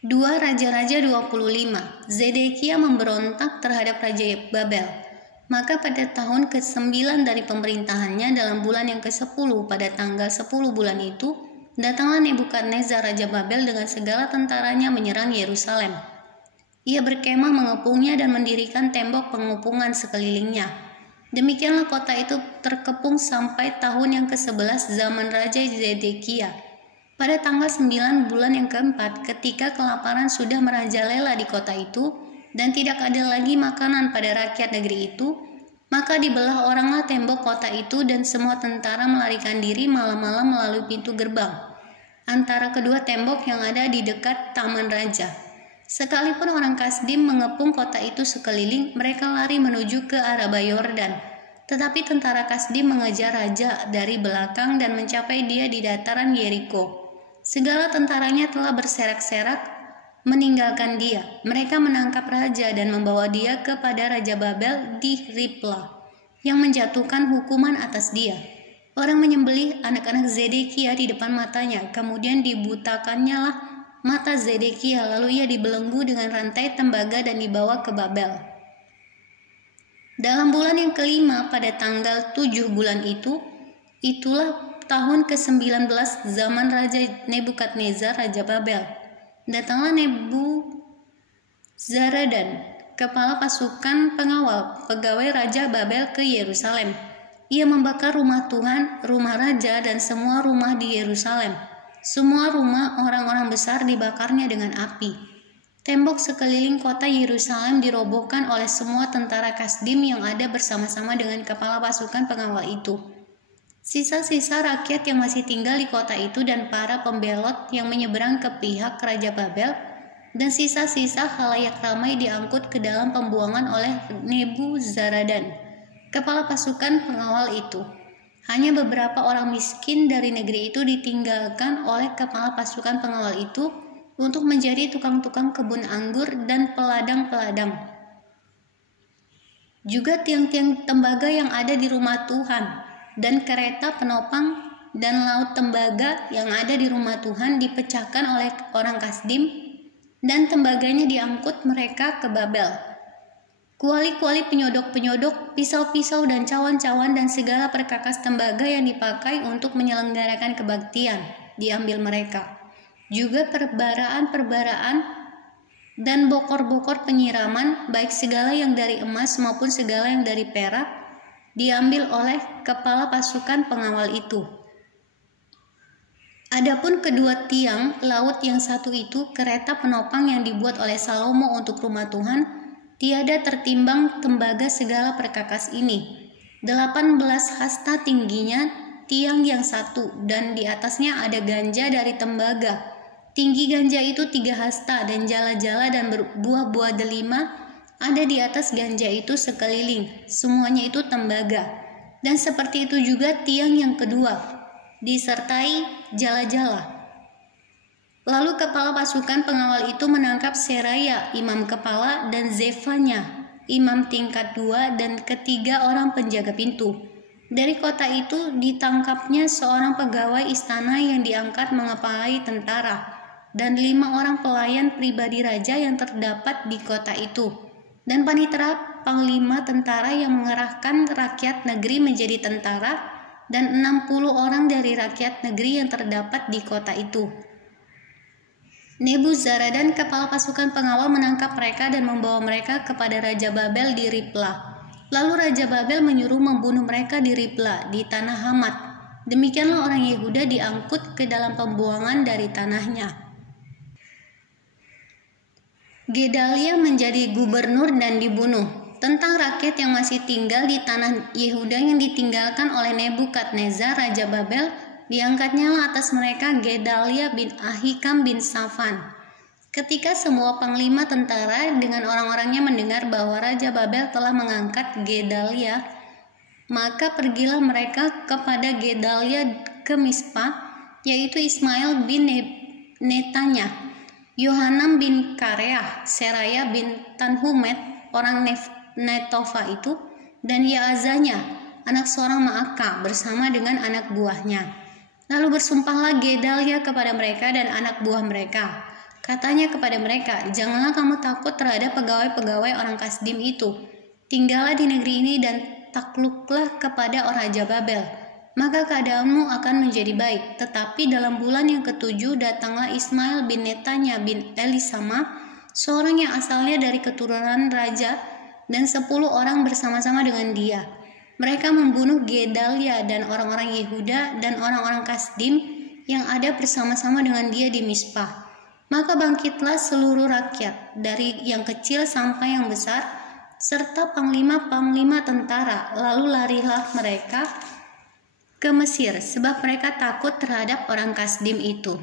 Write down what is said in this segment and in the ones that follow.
2 Raja-Raja 25. Zedekia memberontak terhadap Raja Babel. Maka pada tahun ke-9 dari pemerintahannya dalam bulan yang ke-10 pada tanggal 10 bulan itu, datanglah Nebukadnezar Raja Babel dengan segala tentaranya menyerang Yerusalem. Ia berkemah mengepungnya dan mendirikan tembok pengepungan sekelilingnya. Demikianlah kota itu terkepung sampai tahun yang ke-11 zaman Raja Zedekia. Pada tanggal 9 bulan yang keempat, ketika kelaparan sudah merajalela di kota itu, dan tidak ada lagi makanan pada rakyat negeri itu, maka dibelah oranglah tembok kota itu dan semua tentara melarikan diri malam-malam melalui pintu gerbang, antara kedua tembok yang ada di dekat Taman Raja. Sekalipun orang Kasdim mengepung kota itu sekeliling, mereka lari menuju ke arah Yordan. Tetapi tentara Kasdim mengejar raja dari belakang dan mencapai dia di dataran Yeriko. Segala tentaranya telah berserak-serak meninggalkan dia. Mereka menangkap raja dan membawa dia kepada Raja Babel di Ripla, yang menjatuhkan hukuman atas dia. Orang menyembelih anak-anak Zedekia di depan matanya, kemudian dibutakannya lah mata Zedekia, lalu ia dibelenggu dengan rantai tembaga dan dibawa ke Babel. Dalam bulan yang kelima pada tanggal 7 bulan itu, itulah tahun ke-19 zaman Raja Nebukadnezar Raja Babel. Datanglah Nebuzaradan, kepala pasukan pengawal pegawai Raja Babel ke Yerusalem. Ia membakar rumah Tuhan, rumah raja, dan semua rumah di Yerusalem. Semua rumah orang-orang besar dibakarnya dengan api. Tembok sekeliling kota Yerusalem dirobohkan oleh semua tentara Kasdim yang ada bersama-sama dengan kepala pasukan pengawal itu. Sisa-sisa rakyat yang masih tinggal di kota itu dan para pembelot yang menyeberang ke pihak Raja Babel, dan sisa-sisa khalayak ramai diangkut ke dalam pembuangan oleh Nebuzaradan, kepala pasukan pengawal itu. Hanya beberapa orang miskin dari negeri itu ditinggalkan oleh kepala pasukan pengawal itu untuk menjadi tukang-tukang kebun anggur dan peladang-peladang. Juga tiang-tiang tembaga yang ada di rumah Tuhan dan kereta penopang dan laut tembaga yang ada di rumah Tuhan dipecahkan oleh orang Kasdim, dan tembaganya diangkut mereka ke Babel. Kuali-kuali penyodok-penyodok, pisau-pisau dan cawan-cawan dan segala perkakas tembaga yang dipakai untuk menyelenggarakan kebaktian diambil mereka. Juga perbaraan-perbaraan dan bokor-bokor penyiraman, baik segala yang dari emas maupun segala yang dari perak, diambil oleh kepala pasukan pengawal itu. Adapun kedua tiang laut yang satu itu, kereta penopang yang dibuat oleh Salomo untuk rumah Tuhan, tiada tertimbang tembaga segala perkakas ini. 18 hasta tingginya tiang yang satu, dan di atasnya ada ganja dari tembaga. Tinggi ganja itu 3 hasta, dan jala-jala dan buah-buah delima ada di atas ganja itu sekeliling. Semuanya itu tembaga. Dan seperti itu juga tiang yang kedua, disertai jala-jala. Lalu kepala pasukan pengawal itu menangkap Seraya, imam kepala, dan Zefanya, imam tingkat 2, dan ketiga orang penjaga pintu. Dari kota itu ditangkapnya seorang pegawai istana yang diangkat mengepalai tentara, dan 5 orang pelayan pribadi raja yang terdapat di kota itu, dan panitera panglima tentara yang mengerahkan rakyat negeri menjadi tentara, dan 60 orang dari rakyat negeri yang terdapat di kota itu. Nebuzaradan kepala pasukan pengawal menangkap mereka dan membawa mereka kepada Raja Babel di Ripla. Lalu Raja Babel menyuruh membunuh mereka di Ripla, di tanah Hamat. Demikianlah orang Yehuda diangkut ke dalam pembuangan dari tanahnya. Gedalia menjadi gubernur dan dibunuh. Tentang rakyat yang masih tinggal di tanah Yehuda yang ditinggalkan oleh Nebukadnezar Raja Babel, diangkatnya lah atas mereka Gedalia bin Ahikam bin Safan. Ketika semua panglima tentara dengan orang-orangnya mendengar bahwa Raja Babel telah mengangkat Gedalia, maka pergilah mereka kepada Gedalia ke Mispa, yaitu Ismail bin Netanya, Yohanan bin Kareah, Seraya bin Tanhumet, orang Netofa itu, dan Yaazanya, anak seorang Maaka, bersama dengan anak buahnya. Lalu bersumpahlah Gedalia kepada mereka dan anak buah mereka, Katanya kepada mereka, "Janganlah kamu takut terhadap pegawai-pegawai orang Kasdim itu. Tinggallah di negeri ini dan takluklah kepada orang Raja Babel. Maka keadaanmu akan menjadi baik." Tetapi dalam bulan yang ketujuh datanglah Ismail bin Netanya bin Elisama, seorang yang asalnya dari keturunan raja, dan 10 orang bersama-sama dengan dia. Mereka membunuh Gedalia dan orang-orang Yehuda dan orang-orang Kasdim yang ada bersama-sama dengan dia di Mizpah. Maka bangkitlah seluruh rakyat, dari yang kecil sampai yang besar, serta panglima-panglima tentara, lalu larilah mereka ke Mesir, sebab mereka takut terhadap orang Kasdim itu.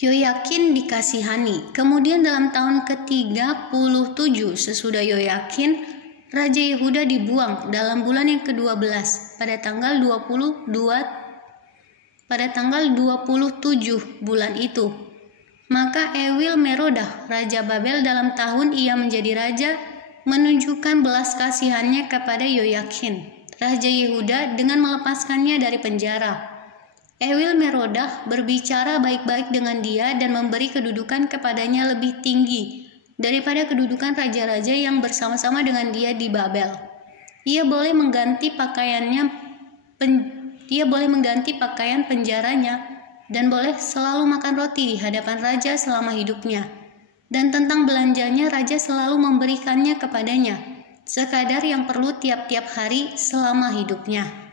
Yoyakin dikasihani. Kemudian dalam tahun ke-37 sesudah Yoyakin, Raja Yehuda dibuang dalam bulan yang ke-12 pada tanggal 27 bulan itu. Maka Ewil Merodah, Raja Babel dalam tahun ia menjadi raja, menunjukkan belas kasihannya kepada Yoyakin, Raja Yehuda, dengan melepaskannya dari penjara. Ewil Merodah berbicara baik-baik dengan dia dan memberi kedudukan kepadanya lebih tinggi daripada kedudukan raja-raja yang bersama-sama dengan dia di Babel. Ia boleh mengganti pakaian penjaranya dan boleh selalu makan roti di hadapan raja selama hidupnya. Dan tentang belanjanya, raja selalu memberikannya kepadanya, sekadar yang perlu tiap-tiap hari selama hidupnya.